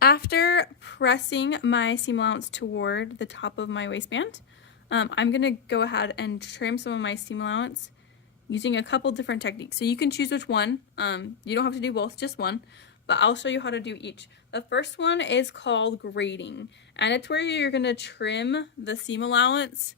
After pressing my seam allowance toward the top of my waistband, I'm going to go ahead and trim some of my seam allowance using a couple different techniques. So you can choose which one. You don't have to do both, just one, but I'll show you how to do each. The first one is called grading, and it's where you're going to trim the seam allowance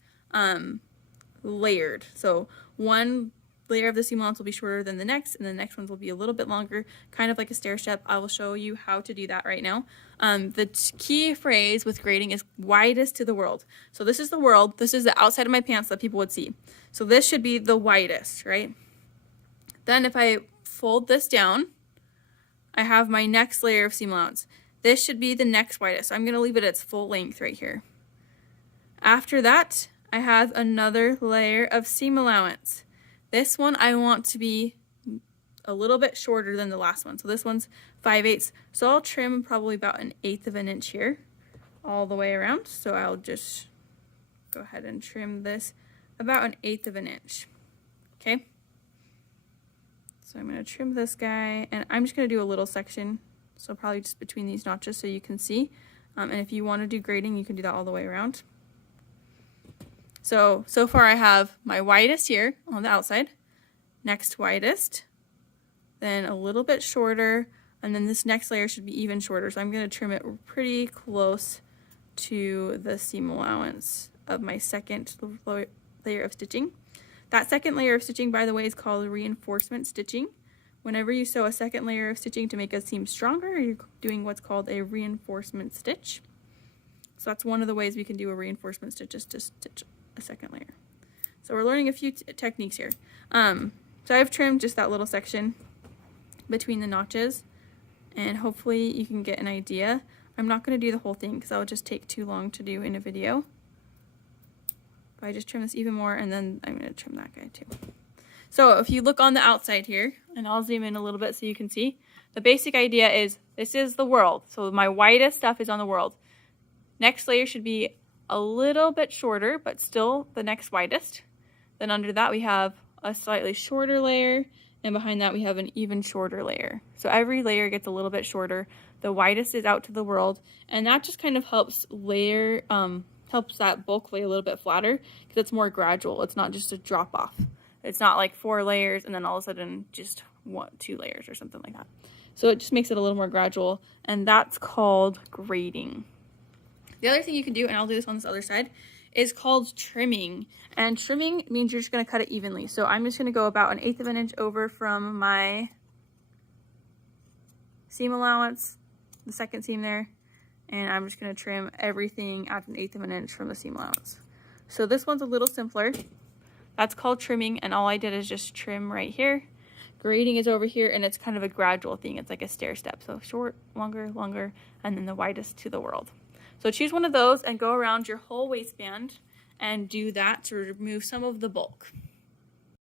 layered. So one layer of the seam allowance will be shorter than the next, and the next ones will be a little bit longer, kind of like a stair step. I will show you how to do that right now. The key phrase with grading is widest to the world. So this is the world. This is the outside of my pants that people would see. So this should be the widest, right? Then if I fold this down, I have my next layer of seam allowance. This should be the next widest. So I'm going to leave it at its full length right here. After that, I have another layer of seam allowance. This one I want to be a little bit shorter than the last one. So this one's 5/8. So I'll trim probably about 1/8 of an inch here all the way around. So I'll just go ahead and trim this about 1/8 of an inch. Okay. So I'm going to trim this guy, and I'm just going to do a little section. So probably just between these notches so you can see. And if you want to do grading, you can do that all the way around. So far I have my widest here on the outside, next widest, then a little bit shorter, and then this next layer should be even shorter. So I'm going to trim it pretty close to the seam allowance of my second layer of stitching. That second layer of stitching, by the way, is called reinforcement stitching. Whenever you sew a second layer of stitching to make a seam stronger, you're doing what's called a reinforcement stitch. So that's one of the ways we can do a reinforcement stitch, is to stitch a second layer. So we're learning a few techniques here. So I've trimmed just that little section between the notches, and hopefully you can get an idea. I'm not going to do the whole thing because that would just take too long to do in a video. But I just trim this even more, and then I'm going to trim that guy too. So if you look on the outside here, and I'll zoom in a little bit so you can see, the basic idea is this is the world. So my widest stuff is on the world. Next layer should be a little bit shorter, but still the next widest. Then under that we have a slightly shorter layer, and behind that we have an even shorter layer. So every layer gets a little bit shorter. The widest is out to the world, and that just kind of helps helps that bulk lay a little bit flatter because it's more gradual. It's not just a drop off. It's not like 4 layers and then all of a sudden just 2 layers or something like that. So it just makes it a little more gradual, and that's called grading. The other thing you can do, and I'll do this on this other side, is called trimming. And trimming means you're just going to cut it evenly. So I'm just going to go about 1/8 of an inch over from my seam allowance, the second seam there, and I'm just going to trim everything at 1/8 of an inch from the seam allowance. So this one's a little simpler. That's called trimming, and all I did is just trim right here. Grading is over here, and it's kind of a gradual thing. It's like a stair step. So short, longer, longer, and then the widest to the world. So choose one of those and go around your whole waistband and do that to remove some of the bulk.